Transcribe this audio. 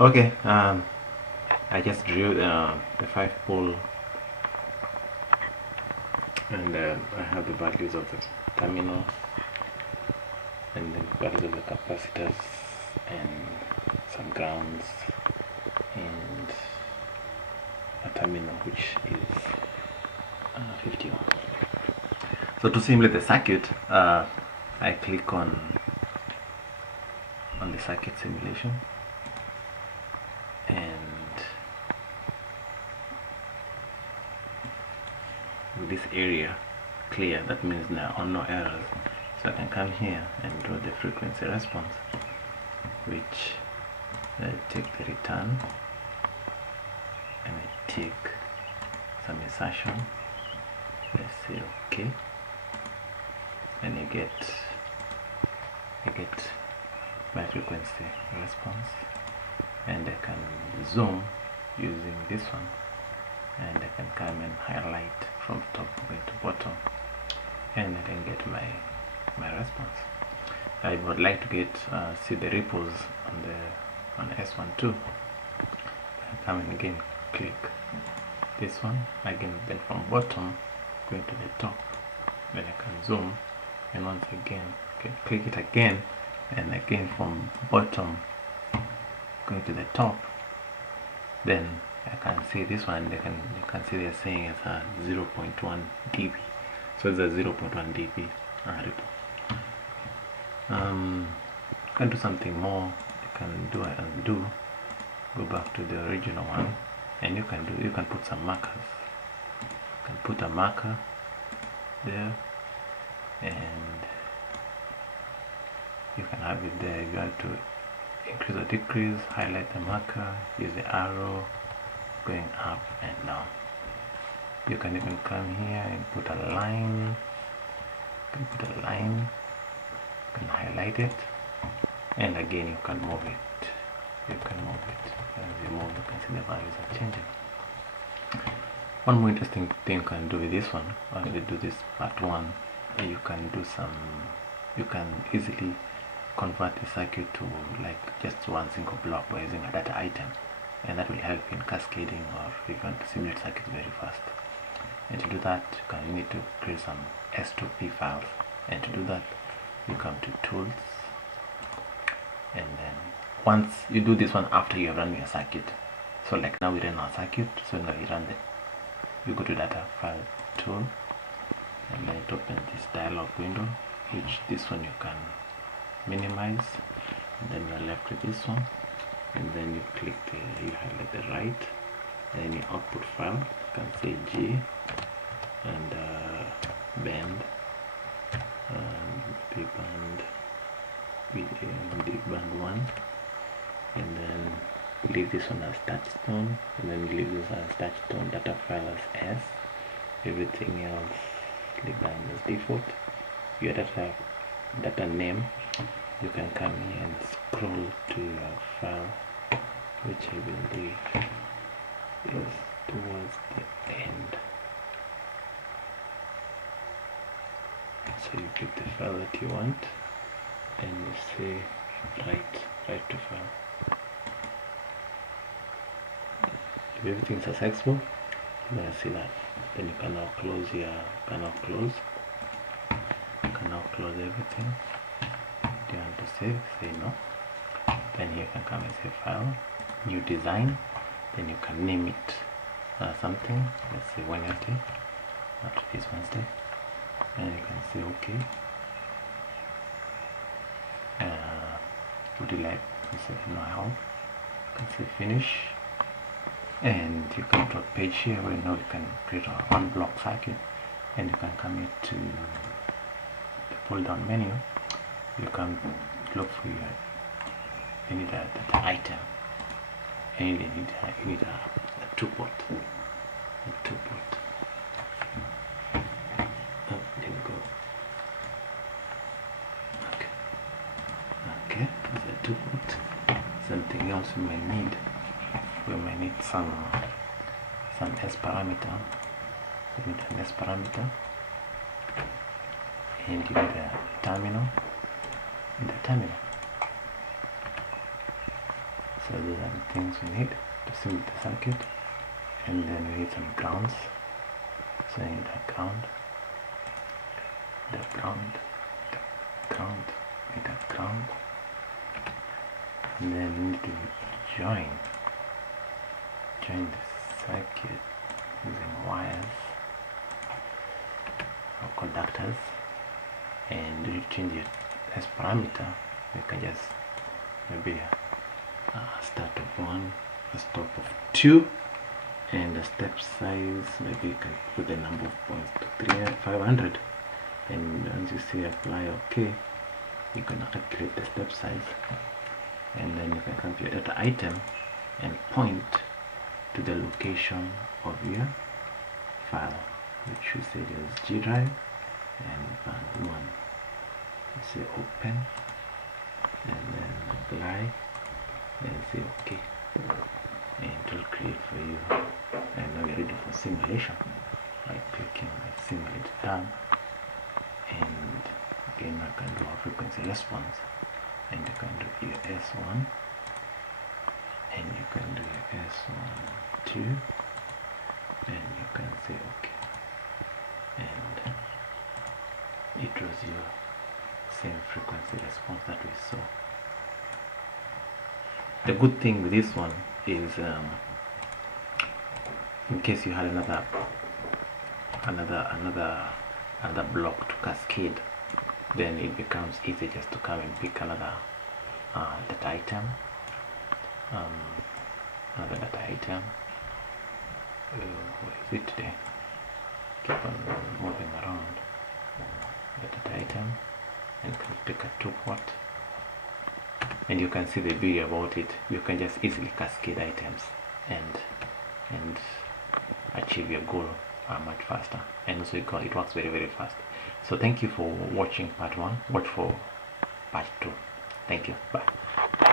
Okay, I just drew the 5-pole, and I have the values of the terminal and then values of the capacitors and some grounds and a terminal which is 51. So to simulate the circuit, I click on the circuit simulation, and with this area clear, that means there are no errors. So I can come here and draw the frequency response, which I take the return and I take some insertion. Let's say okay, and I get my frequency response, and I can zoom using this one, and I can come and highlight from top going to bottom, and I can get my response. I would like to get see the ripples on S1 too. I come and again click this one again, then from bottom going to the top, then I can zoom, and once again can click it again, and again from bottom going to the top, then I can see this one. You can see they're saying it's a 0.1 dB, so it's a 0.1 dB ripple. You can do something more. You can do an undo, go back to the original one, and you can put some markers. You can put a marker there, and you can have it there. If you want to increase or decrease, highlight the marker, use the arrow going up and down. You can even come here and put a line. You can highlight it, and again you can move it. As you move, you can see the values are changing. One more interesting thing you can do with this one, I will do this part 1. You can easily convert the circuit to like just one single block by using a data item, and that will help in cascading, or if you want to simulate circuits very fast. And to do that, you need to create some S2P files, and to do that you come to tools, and then once you do this one after you have run your circuit. So like now we run our circuit, so now you go to data file tool, and then it opens this dialog window, which this one you can minimize, and then you're left with this one, and then you click you highlight the right, and then your output file, you can say G and band big band 1, and then leave this one as touchstone, and then leave this as touchstone data file as S. Everything else leave that as default. Your data name, you can come here and scroll to your file, which I believe is towards the end. So you pick the file that you want, and you say write to file. If everything is successful, you're gonna see that. Then you can now close close everything. Do you want to save? Say no. Then here you can come and say file, new design. Then you can name it something. Let's say Wednesday. Not this Wednesday. And you can say okay. Would you like to say no, I hope. You can say finish, and you come to a page here where you can create a one block circuit, and you can come here to the pull down menu. You can look for your data item, and you need a 2-port. Didn't go. Okay, there's a 2-port. Something else we might need some S parameter. You need an S parameter, and you need a terminal. So those are the things we need to simulate the circuit. And then we need some grounds. So I need a ground, the ground, the ground, and the ground. And then we need to join the circuit using wires or conductors. And you change it as parameter. You can just maybe a start of 1, a stop of 2, and the step size, maybe you can put the number of points to 500. And once you say apply OK, you can calculate the step size, and then you can come to your data item and point to the location of your file, which we say is G drive and band 1. You say open and then apply and say OK, and it will create for you. And now you're ready for simulation by clicking the simulate tab. And again, I can do a frequency response, and you can do your S1, and you can do your S1 2, and you can say OK, and it was your same frequency response that we saw. The good thing with this one is in case you had another block to cascade, then it becomes easy just to come and pick another data item, where is it today? Keep on moving around the data item, and can pick a 2-port, and you can see the beauty about it. You can just easily cascade items and achieve your goal much faster, and also it works very, very fast. So thank you for watching part 1. Watch for part 2. Thank you. Bye.